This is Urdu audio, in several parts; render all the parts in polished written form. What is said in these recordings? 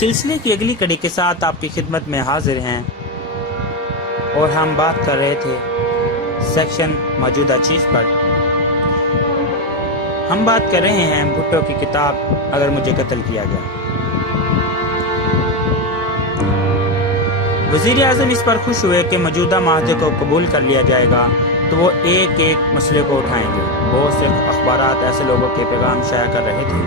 سلسلے کی اگلی کڑی کے ساتھ آپ کی خدمت میں حاضر ہیں اور ہم بات کر رہے تھے سیکشن موجودہ چیز پر۔ ہم بات کر رہے ہیں بھٹو کی کتاب اگر مجھے قتل کیا گیا۔ وزیر اعظم اس پر خوش ہوئے کہ موجودہ معاہدے کو قبول کر لیا جائے گا تو وہ ایک ایک مسئلے کو اٹھائیں گے۔ بہت سے اخبارات ایسے لوگوں کے پیغام شائع کر رہے تھے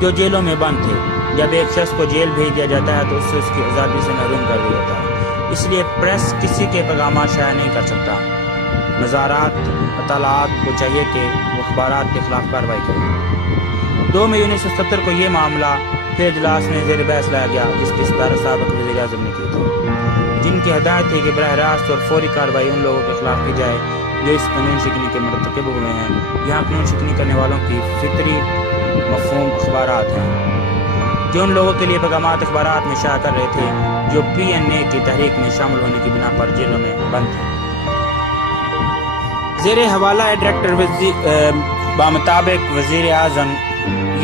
جو جیلوں میں بند تھے۔ جب ایک شخص کو جیل بھیج دیا جاتا ہے تو اس سے اس کی آزادی سے محروم کر دیا جاتا ہے، اس لیے پریس کسی کے پیغامات شائع نہیں کر سکتا۔ مزارات اطلاعات کو چاہیے کہ وہ اخبارات کے خلاف کارروائی کریں۔ 2 مئی 1970 کو یہ معاملہ پھر اجلاس میں زیر بحث لایا گیا، جس کی صدارت سابق وزیر اعظم نے کی تھی، جن کی ہدایت تھی کہ براہ راست اور فوری کارروائی ان لوگوں کے خلاف کی جائے جو اس قانون شکنی کے مرتکب ہوئے ہیں۔ یہاں قانون شکنی کرنے والوں کی فطری مفہوم اخبارات ہیں، جو ان لوگوں کے لیے پیغامات اخبارات میں شائع کر رہے تھے جو PNA کی تحریک میں شامل ہونے کی بنا پر جیلوں میں بند تھے۔ زیر حوالہ ڈائریکٹر بمطابق وزیر اعظم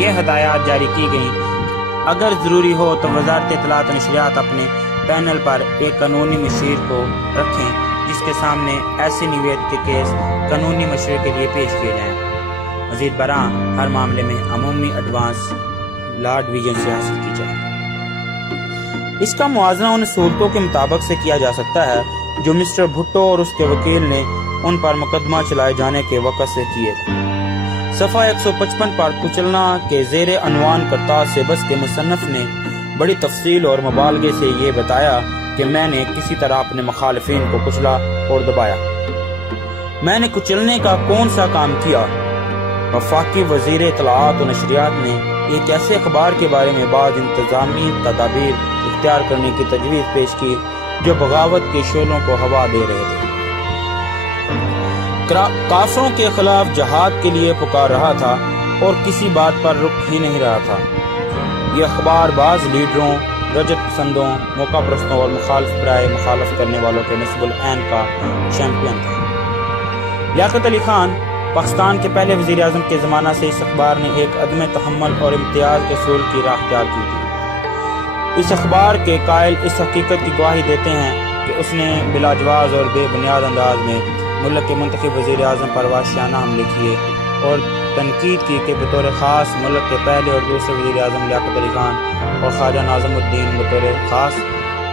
یہ ہدایات جاری کی گئیں، اگر ضروری ہو تو وزارت اطلاعات و نشریات اپنے پینل پر ایک قانونی مشیر کو رکھیں جس کے سامنے ایسی نوعیت کے کیس قانونی مشورے کے لیے پیش کیے جائیں۔ مزید برآں ہر معاملے میں عمومی ایڈوانس لا ڈویژن سے حاصل کی جائے۔ اس کا موازنہ ان صورتوں کے مطابق سے کیا جا سکتا ہے جو مسٹر بھٹو اور اس کے وکیل نے ان پر مقدمہ چلائے جانے کے وقت سے کیے تھے۔ صفحہ 155 پر کچلنا کے زیر عنوان کرتاز سے بس کے مصنف نے بڑی تفصیل اور مبالغے سے یہ بتایا کہ میں نے کسی طرح اپنے مخالفین کو کچلا اور دبایا۔ میں نے کچلنے کا کون سا کام کیا؟ وفاقی وزیر اطلاعات و نشریات نے ایک ایسے اخبار کے بارے میں بعض انتظامی تدابیر اختیار کرنے کی تجویز پیش کی جو بغاوت کے شعلوں کو ہوا دے رہے تھے، کافروں کے خلاف جہاد کے لیے پکار رہا تھا اور کسی بات پر رک ہی نہیں رہا تھا۔ یہ اخبار بعض لیڈروں، رجت پسندوں، موقع پرستوں اور مخالف برائے مخالف کرنے والوں کے نصب العین کا چیمپئن تھا۔ لیاقت علی خان پاکستان کے پہلے وزیر اعظم کے زمانہ سے اس اخبار نے ایک عدم تحمل اور امتیاز کے اصول کی راہ اختیار کی تھی۔ اس اخبار کے قائل اس حقیقت کی گواہی دیتے ہیں کہ اس نے بلاجواز اور بے بنیاد انداز میں ملک کے منتخب وزیر اعظم پر وحشیانہ حملے کیے اور تنقید کی کہ بطور خاص ملک کے پہلے اور دوسرے وزیر اعظم لیاقت علی خان اور خواجہ ناظم الدین بطور خاص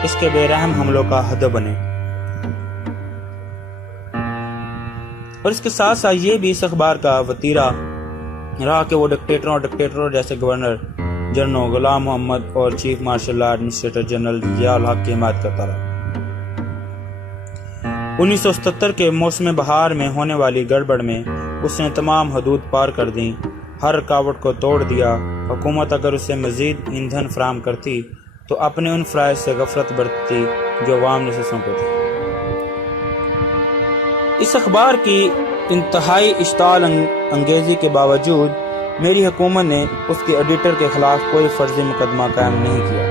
اس کے بے رحم حملوں کا ہدف بنے۔ اور اس کے ساتھ ساتھ یہ بھی اس اخبار کا وتیرہ رہا کہ وہ ڈکٹیٹروں جیسے گورنر جنرل غلام محمد اور chief martial law administrator general Zia ul-Haq کی حمایت کرتا رہا۔ 1977 کے موسم بہار میں ہونے والی گڑبڑ میں اس نے تمام حدود پار کر دیں، ہر رکاوٹ کو توڑ دیا۔ حکومت اگر اسے مزید ایندھن فراہم کرتی تو اپنے ان فرائض سے غفلت برتتی جو عوام نے اسے سونپے تھے۔ اس اخبار کی انتہائی اشتعال انگیزی کے باوجود میری حکومت نے اس کے ایڈیٹر کے خلاف کوئی فرضی مقدمہ قائم نہیں کیا،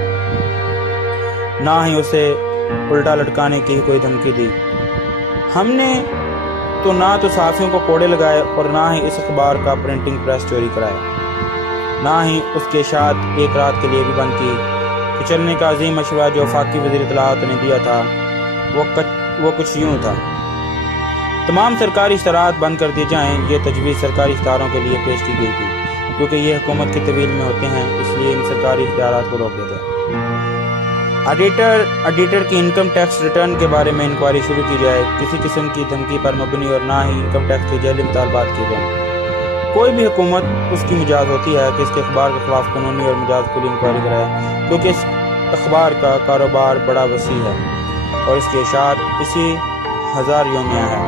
نہ ہی اسے الٹا لٹکانے کی کوئی دھمکی دی۔ ہم نے تو نہ تو صحافیوں کو کوڑے لگائے اور نہ ہی اس اخبار کا پرنٹنگ پریس چوری کرایا، نہ ہی اس کی اشاعت ایک رات کے لیے بھی بند کی۔ کچلنے کا عظیم مشورہ جو وفاقی وزیر اطلاعات نے دیا تھا وہ کچھ یوں تھا: تمام سرکاری اشتہارات بند کر دیے جائیں۔ یہ تجویز سرکاری اشتہاروں کے لیے پیش کی گئی تھی کیونکہ یہ حکومت کی طویل میں ہوتے ہیں، اس لیے ان سرکاری اشتہارات کو روک دیتے ہیں۔ ایڈیٹر کی انکم ٹیکس ریٹرن کے بارے میں انکوائری شروع کی جائے، کسی قسم کی دھمکی پر مبنی اور نہ ہی انکم ٹیکس کے جعلی مطالبات کیے جائیں۔ کوئی بھی حکومت اس کی مجاز ہوتی ہے کہ اس کے اخبار کے خلاف قانونی اور مجاز کھلی انکوائری کرائے، کیونکہ اس اخبار کا کاروبار بڑا وسیع ہے اور اس کی اشاعت اسی ہزار یومیہ ہے۔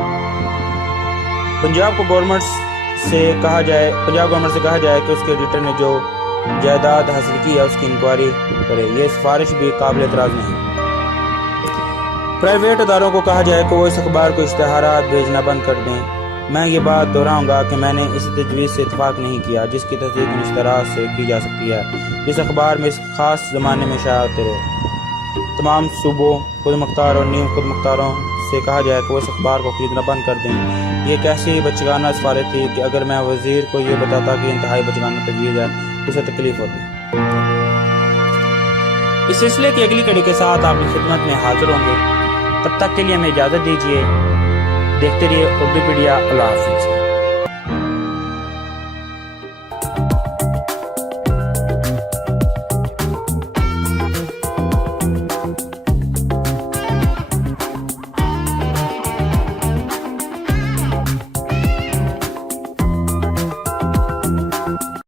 پنجاب گورنمنٹ سے کہا جائے کہ اس کے ایڈیٹر نے جو جائیداد حاصل کی ہے اس کی انکوائری کرے، یہ سفارش بھی قابل اعتراض نہیں۔ پرائیویٹ اداروں کو کہا جائے کہ وہ اس اخبار کو اشتہارات بھیجنا بند کر دیں۔ میں یہ بات دہراؤں گا کہ میں نے اس تجویز سے اتفاق نہیں کیا جس کی تصدیق ان اشتہارات سے کی جا سکتی ہے۔ اس اخبار میں اس خاص زمانے میں شائع ہوتے رہے۔ تمام صوبوں، خود مختار اور نیم خود مختاروں سے کہا جائے کہ وہ اس اخبار کو خریدنا بند کر دیں۔ یہ ایک ایسی بچگانہ سفارش تھی کہ اگر میں وزیر کو یہ بتاتا کہ انتہائی بچگانہ تجویز ہے تو اسے تکلیف ہوتی۔ اس سلسلے کی اگلی کڑی کے ساتھ آپ کی خدمت میں حاضر ہوں گے. تب تک کے لیے ہمیں اجازت دیجیے. دیکھتے رہیے اردو پیڈیا. اللہ حافظ.